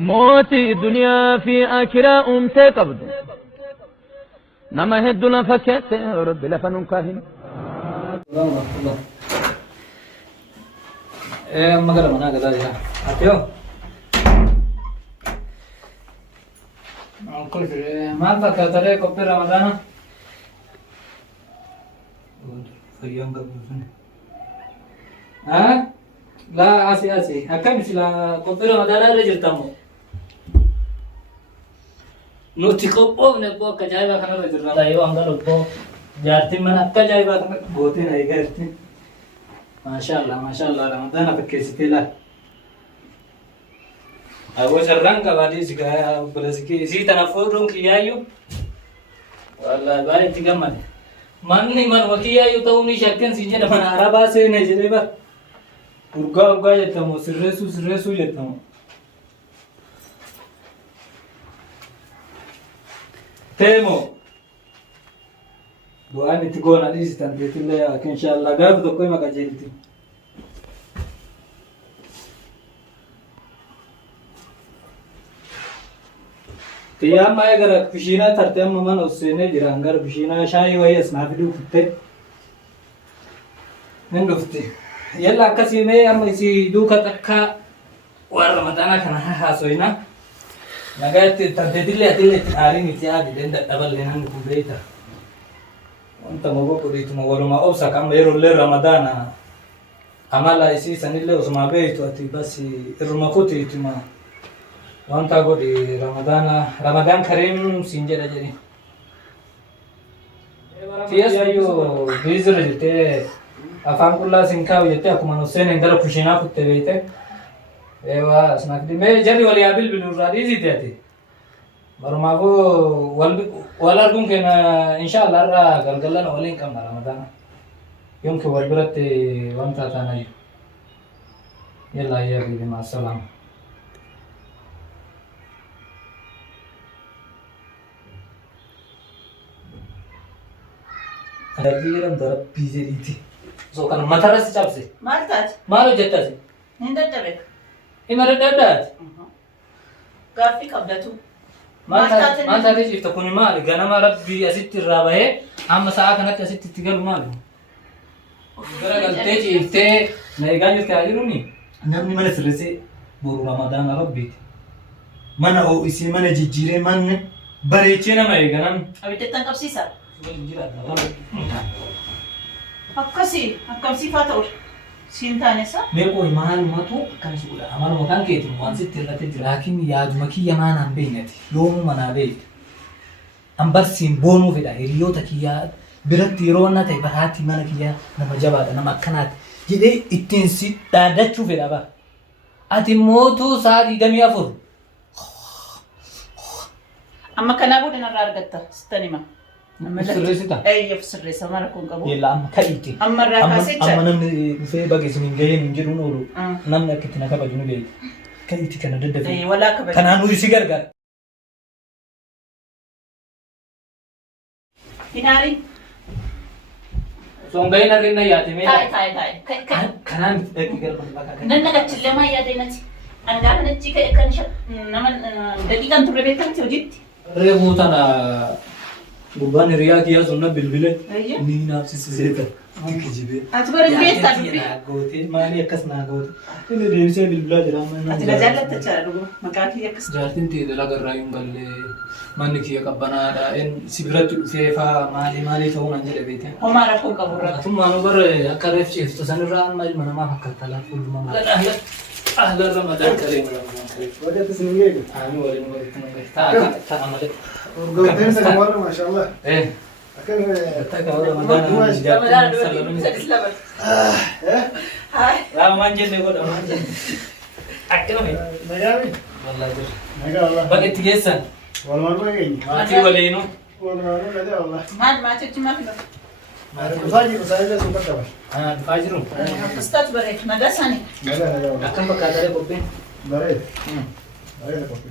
موتي دنيا في آخرة أمتي قبض نما هدنا فكت رب لفنون كاهن الله إيه أما قال منا قال يا أتيو كل ما فكر ترى كوبي رمضان فيوم قبل ها لا أسي أكمل سلا كوبي رمضان رجل تامو nuti kopo ne po kajaiba kana rajul na ayo angalo po jarti mana kajaiba kana gote na igarti mashallah ramadan apkesitela awo sarranga badi siga belasiki si tanafurun kiyayu wallahi bari tigamad manni man wakiyayu tawni shakkan sinjana man araba se ne jereba urga yetamo sirresu yetamo temo doani tigona disi tantetile inshallah gabu to koy magajelti tiyam ay gara pishina tartem man usene dirangar pishina shayi wayes nafidu fitte nendufti yalla kasime am isi duka takka war ramadana kana hasoina nagati tantetile atile ari mitiadi denda dabal lenan kubeita wanta mago kuditu mawaluma obsa kam yero le ramadana amala isi sanile usma beitu ati basi irmakuti ituma wanta godi ramadan karim sinjera jeni tiyas ayo bizre jete afam kulla sinkaw jete akuma sen endara kushina kutte beite ewa snakdi me jari wali abil bil radi zitati barumago wal argum kena inshallah ra galgalan walin kam ramadan yom ke walbirate wanta tanay yalla ya bi ma salam Adiram darab bizeriti so kan mataras chapse Maltat. maro jettase Nindatabek. imara dadat Gaaffii qabdatu. Maalta jirta kun maali ganama rabbi asitti irraa bahee amma sa'a kanatti asitti itti galu maali gara galtee ciiftee na eegaa jirti haa jiruni namni mana sirreessee boru ramadaana rabbiiti mana ho'isee mana jijjiiree manni bareechee nama eega namni Abiddattan qabsiisa. Akkamsiifaa ta'udha. Siin taanessa. meeqoo maalumatu akkanas godha amaluma kan keetiin waan sitti irratti jira laakiin yaaduma kiyya maanaan beeynati yoomuu manaa beeyte an barsiin boonuu fedha hiriyoota kiyyaa biratti yeroo na ta'e baraatti mana kiyyaa nama jabaadha nama akkanaati jedhee ittiin si dhaadachuu fedha bara ati mootuu sa'a 24 Amma kanaa booda narraa argatta sittan hima. sirreessita Eeyyaf sirreessa mara kun qabu. yella amma kadhiitti Amma irraa kaasecha. amma namni dhufee bageessin hin gaheen hin jedhuun oolu namni akka itti na kabaju ni beeku kadhiitti kana daddafee Walaa kabaju. kanaan nuyi si gargaara Hinaari. songayin arrinna yaatime Taa'e. kanaan dhaqi garba bakka kana Nan nagachillee maa yaadeenati. Ani gaafa nachi ka'e kan nama daqiiqaan turre beekamti hojiitti. reebuu tana gubbaan hiriyaa kiyyaa sunna bilbile Ayya. ni naafsisiseeta kijibee Ati bara beektaa dubbii. goote maali akkas naa goote inni deebisee bilbilaa jira Ati na jaallatta jira dhuguma maqaa kiyya akkas. jaartiin ta'e dalaga irraa hin galle manni kiyya qabbanaadha si biratti dhufee faa maali ta'uu nan jedhe beekte Homaa rakkoon qabu irraa. atummaan bara akka reef ceeftu sanirraa amma ilma namaa fakkaata laafuudhuma ahlan ramadaan kareem وجدت سنين aami waliin walitti nagay ta'a malee قلتين سنة مرة ما شاء الله eh أكل taka ramadaan Ramadaan dua sadis laban. Hai. Ramadaan jenne godha maan jenne akkanuma نجامي والله جر نجا والله bakka itti geessan والله ما يجي maatii waliinuu والله ما نجا والله Maal jechuun maal fida? فاجي وسائل سوكر تبع dhufaa jiru Akkastaatu bareedu nagaa isaanii. نجا نجا والله akkam fakkaatare qophiin بريد بريد كوفي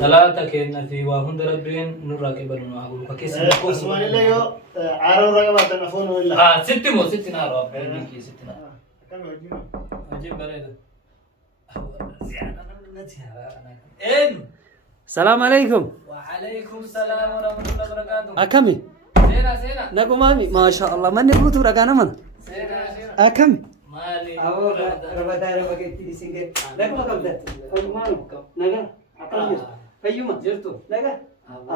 salaata keenna fi waa hunda rabbiin nurraa qeebalu nu haa godhu ka keessa عثمان الله يو عارو رقبة تنفون ولا sitti moo sitti naa roo abbaan kee sitti naa كم يجينا ajib bareeda Maalti haa? Eenyu? Salaam alaikum. Waalaikum salaam warahmatullahi wabarakatuh. Akami? Seenaa. Nagumaami. Masha Allah. Manni guutuu dhagaa namana. Seenaa. Akami? Maali? Awoo rabadaa bageetti disingee. Naguma qabda. Nagumaami. Naga. Akam jirtu. Fayyuma. Jirtu. Naga.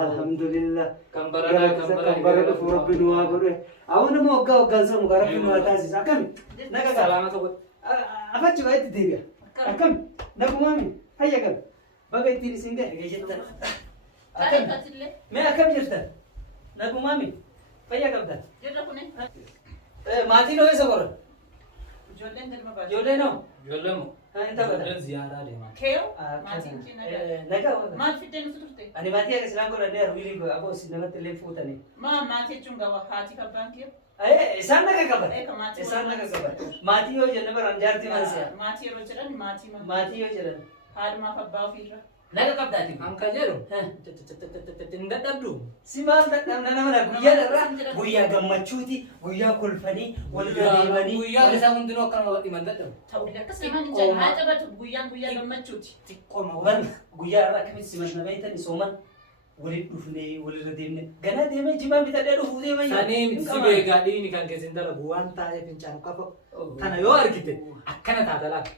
Alhamdulillah. Kan barana. Bara dhufu rabbi nu haa godhe. Awoo nama waggaan samu gara rabbi nu haa taasisa. Akami? Naga. Salaama tokko. Afachi baay'eetti deebi'a. Akami? Nagumaami. Hayya gam. Bageetti disingee. Geejjetta. Kare katillee. Mee akkam jirtan? Nagumaami. Fayyaa qabda. Jirra kuni. Maatiin hoo isa qorra? Ijoolleen galma baatu. Ijoollee noo? Ijoollee moo? Inta godha. Ijoolleen ziyaaraa deemaa. Keeyo. Maatiin cina. Nagaa. Maal fiddee nuti turte? Ani maatii akka islaan godhannee harbiyyi aboo isin namatti illee fuutanii. Maatii jechuun gawa haati kabbaan kee. Isaan naga qaban. Maatii Isaan naga qaban. Maatii yoo jenne baraan jaartii man si'a. Maatii yeroo jedhan maatii mana. Maatii yoo jedhan. Haadhumaaf abbaa ofiirra. Naga qabdaati. Anka jedhu. Hin dadhabdu. Si maal dadhabna nama guyyaa dharraa guyyaa gammachuuti guyyaa kolfanii wal gadeemanii. Guyyaa isaa hundinuu akkana dhiman dadhabu. Ta'uudha akkas namaan hin jedhu haa taphatu guyyaan guyyaa gammachuuti. Xiqqooma Wan guyyaa irraa akkamitti simanna beektan isooman waliin dhufnee walirra deemne ganaa deemee jimaa bitadhee dhufuu deemee. Saniin si beekaa dhiini kan keessin dalagu waan taa'eef hin caanu qabu. Kana yoo argite akkana taata laata.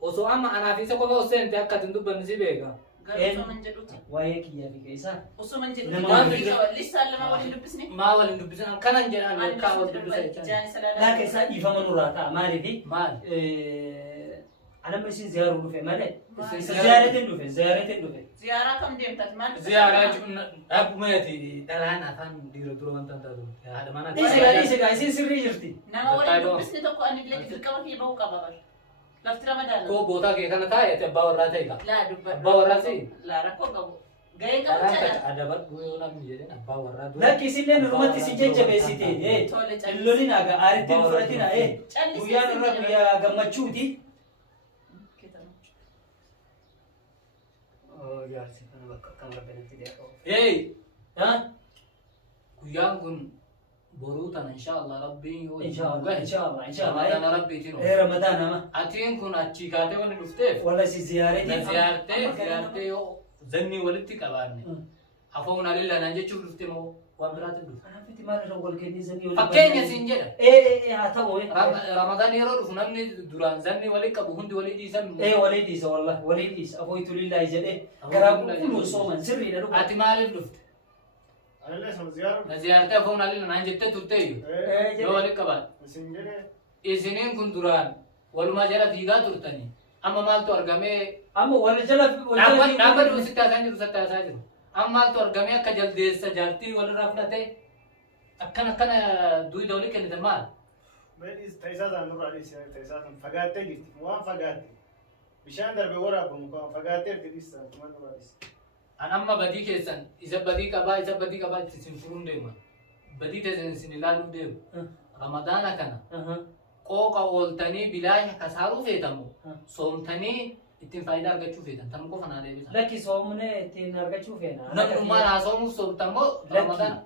Osoo amma anaaf isa qofa osoo akka hin dubbanne si beekaa. Garuu osoo man jedhuti. Waa'ee kiyyaa fi keessaa. Osoo man jedhuti. Nama Waan waliin- biyya lissaan lama waliin dubbisne. Maa waliin dubbisan kanan jedhan Ani yookaan wal dubbisuu dubbisa dadhabaa jechaan. ijaan isa Laa laalaa. keessaa dhiifama nurraa ta'a maaliifi? Maali? Anamma isin ziyaaruu dhufe malee. Maali? Ziyaaretiin dhufe. Ziyaaraa kam deemtaati maal? Ziyaaraa jechuun dhaabbumeeti dhalaan afaan dhiira dura wanta taatu. Haadha manaa. Dhiise isin sirrii jirti. Nama waliin dubbisne tokko ani illee dirqama kee bahuu qaba bara. Lafti ramadaana. Koo bootaa kee kana taa'e abbaa warraa ta'e qaba. Laa dubbadhu. Abbaa warraa si? Laa rakkoo qabu. Gahee qabu Dharaan jala. takka adabadhu yoo namni jedheen abbaa warraa dura. Lakki isinlee nurumatti isin jajjabeessite. Tole callis. Illoliin aaritti nu fudhatina. Callis. Guyyaan irra guyyaa gammachuuti. Jaarsi kana bakka akkam rabbanatti deeqa'u. Hey! Guyyaan kun boruu tana inshaallah rabbiin yoo Inshaallah. Ramadana rabbiitiin Ramadaan nama. atiin kun achii kaatee wanni dhufteef Walla si ziyaaretiin. na ziyaartee yoo zannii walitti qabaanne hafoon alilla naan jechuuf dhufte moo waan biraatiin dhufte. Kanaafiti maal irra wal kenniisanii Fakkeenya siin jedha. haa ta'u. Ramadaan yeroo dhufu namni duraan zannii walii qabu hundi walii dhiisan. Walii dhiisa wallah walii dhiisa afooytu lillahi jedhee garaa qulqulluun sooman sirriidha dhufa. Ati maaliif dhufte? Anillee sun ziyaaru. Na ziyaartee hafoon alilla naan jettee turteeyyu. Yoo walii qaban. Isin jedhee. Isiniin kun duraan walumaa jala fiigaa turtanii. Amma maaltu argamee Amma wal jala dhaabbata dhusitti haasaa jiru sitti haasaa jiru. Amma maaltu argamee akka jaldeessa jaartii walirraa fudhatee akkana duwida walii kennite maal? Meedhis ta'isaa isaan nurraa dhiisee ta'isaa isaan fagaattee jirti. Waan fagaatte. Bishaan darbee waraabamu kan fagaattee erga dhiisee akkuma nurraa dhiisee. An amma badii keessan isa badii qabaa itti isin furuun deema. Badii teessan isin ilaaluu deemu. Ramadaana kana qooqa ooltanii bilaasha kasaaruu feetamu soomtanii ittiin faayidaa argachuu feetan tan qofa naa deebisa. lakki soomnee ittiin argachuu feena. Namummaan haa soomuuf soomtan moo Ramadaan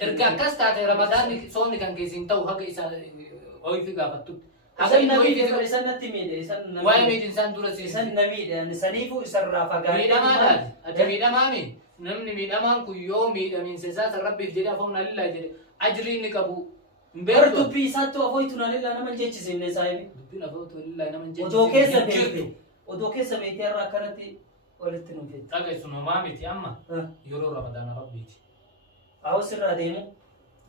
erga akkas taate Ramadaan soomni kan keessiin ta'u haga isa ho'ifi gaafattutti. Isan natti miidhe. Waa'ee miidhinsaan dura Isan na miidhe. Saniifuu isarraa fagaatee. miidhamaadhaan ati miidhamaami namni miidhamaan kun yoo miidhamiinsa isaa san rabbiif jedhee afoon alillaa jedhe ajrii inni qabu hin Bara beektu. dubbii isaatti afooytu nalillaa nama jechisifne saahibi. Dubbiin afootu alillaa nama hin Odoo keessa jechisiifne beekte. Odoo keessa beekte irraa akkanatti walitti nu fedhe. dhageessu namaa miti amma yeroo Ramadaana rabbiiti. Hawa sirraa deemu.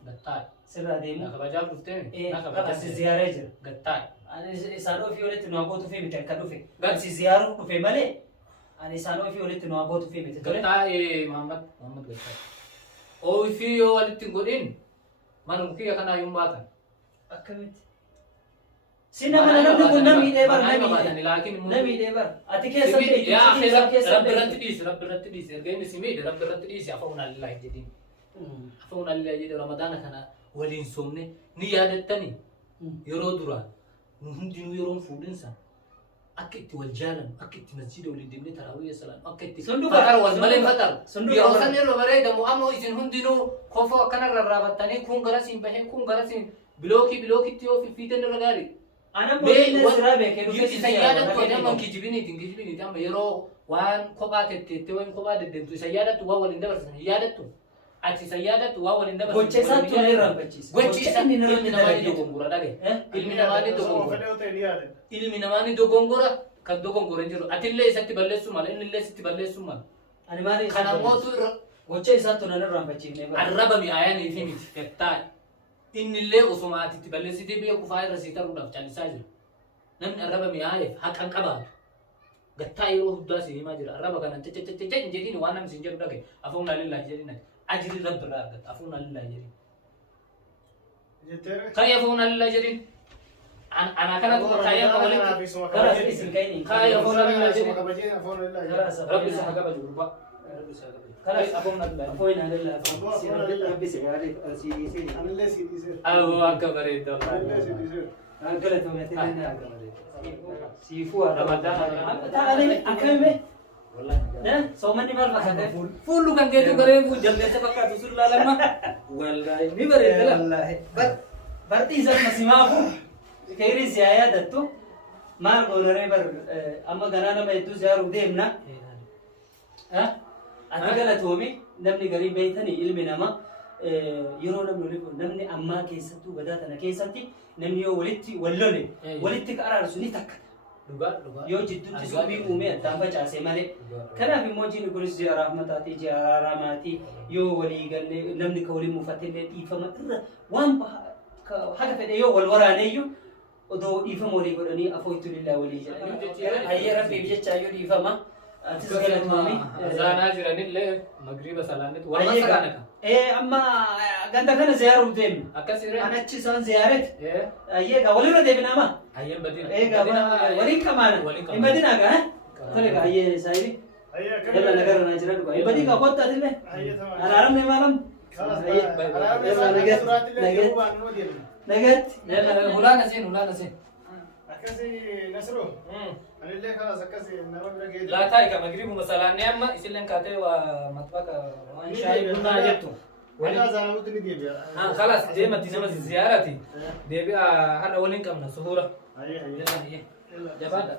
Gattaa'e. Sirraa deemu. Na kabajaaf dhuftee na Asi kabajaaf ziyaaree jira. gattaa'e. Ani isaan ofii walitti nu abbootu fi miti akka dhufe. Asi ziyaaruu dhufe malee. Ani isaan ofii walitti nu abbootu fi miti. Gattaa'e Muhammad gattaa'e. Ofii yoo walitti hin godhin manuma kiyya kanaa yoo baatan. Akkamitti? Si nama namni kun namiidhee bar baatani laakiin immoo namiidhee bar. Ati keessa beekti. Keessa rabbi irratti dhiisi rabbi irratti dhiisi erga inni si miidhe rabbi irratti dhiisi afaun allaa jedhin. Afaun allaa jedhe Ramadaana kana waliin soomne ni yaadattani yeroo duraa nu hundinuu yeroon fuudhinsa akka itti wal jaalan akka itti masjiida waliin deemnee taraawiyya salaan akka itti fakar wal malee fatar yeroo san irra bareedamu ammoo isin hundinuu kofoo akkana rarraabattanii kun garasiin bahee kun garasiin bilookitti yoo fiffiitan irra gaarii أنا مولين زرابة كده يجي سيادة تو أنا من كجبيني تام يرو وان كوبات تتوين كوبات دنتو سيادة تو أول إندبر سيادة تو أتي سيادة تو أول إندبر gocha isaa ture rampachis gochi isaa inni nama ilmi namaa ni dogongora dhage ilmi namaa ni dogongora Fedhe otee dhiyaate. ilmi namaa ni dogongora kan dogongora hin jiru atillee isatti balleessuu mala inni illee sitti balleessuu mala ani maali kana mootu gocha isaa ture rampachifne arraba mi'aayanii fi miti gattaa inni illee osuma atitti balleessitee biyya kufaa irra sii taruudhaaf callisaa jiru namni arraba mi'aayeef haqan qabaatu gattaa yeroo hundaa si himaa jira arraba kana cecececece hin jedhiin waan namni siin jedhu dhage afuun alillahi jedhin ajiri rabbi irraa argata afuun alillahi jedhin Jetteere. kaya afuun alillahi jedhin ana kana kaya qabale gara isin kayni kaya afuun alillahi jedhin Kabajeen afoon illaa. rabbi isa haqaba jiru ba rabbi isa haqaba kala afuun alillahi afoina lilla rabbi si gadi si Anillee si dhiiseera. awu akka bareedo Anillee si dhiiseera. angala to mete si fu Ramadan. taale akame wallahi ne so mani mal fakate fullu kan keetu garee fu jaldeessa fakkaatu sullaa lama wallahi ni bareedala wallahi barti isa masimafu kayri ziyaya dattu mal gonore bar amma ganana ma itu ziyaru demna ha atagala tomi namni gari beeytani ilmi nama yeroo namni amma keessattuu gadaatana keessatti namni yoo walitti wallole walitti ka araarsu ni takka dhugaa yoo jidduutti subii uumee addaan facaase malee kanaaf immoo jiini kunis ji'a rahmataati ji'a araaramaati yoo walii galle namni ka waliin mufatillee dhiifama irra waan haga fedhe yoo wal waraaneeyyuu odoo dhiifama walii godhanii afooytu lillaa walii jedhanii hayyee rabbiif jecha yoo dhiifama atis galatoomii zaanaa jiranillee magriba salaannetu warra salaanaka amma ganda kana ziyaaruuf deemna akkasirre anachi isaan ziyaaret ayyeega walirra deebina ama hayyan badina eega waliin kamaana hin badinaa gaa tole gaa ayyee saayiri Hayyee akkam. yalla nagarra naa jira dhugaa hin badii gaa kottaatillee Hayyee tamaa. araaramne maalam nagatti yalla hulaana seen Akkasii Nasroo. Anillee kanas akkasii nama bira geedde. laataa ika magribuma salaannee amma isilleen kaatee waa matbaka waan shaayii bunnaa jettu Walaa zaanuutti ni deebi'a. خلاص deematti nama ziyaarati deebi'a hada waliin qabna suhura Hayyee hayyee. jabaadha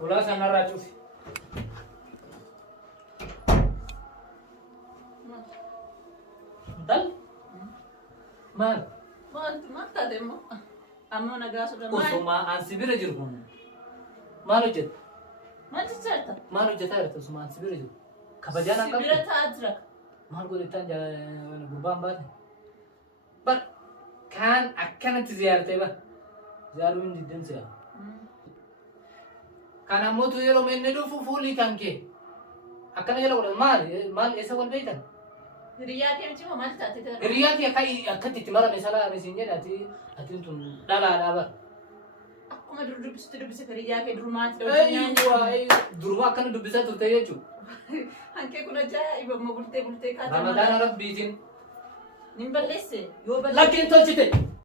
ulaa sanarraa cufi dal maal Maal taate immoo ammoo nagaa suudha usuma an sibira jiru kun maal hojjeta maal jechaarta maal hojjetaa jirta usuma an sibira jiru kabajaan an sibira qabdu ta'aa jira maal godhetaan gubbaan baate bar kaan akkanatti ziyaartee bar ziyaaruu hin diddan si'a kan ammoo tu yeroo inni dhufu fuulii kan kee akkana jala godhan maal eessa wal beeytan hiriyaa keemti moo maal taate ta'e hiriyaa kee akkatti itti marame salaa isin jedhe atiin tun dhalaadhaa bar akkuma dur dubbisutti dubbise hiriyaa kee durumaatti dha duruma akkana dubbisaa turte jechuudha hankee kun ajaa'iba amma bultee kaatee ramadaana rabbiitiin nin balleesse yoo balleesse lakkiin tolchite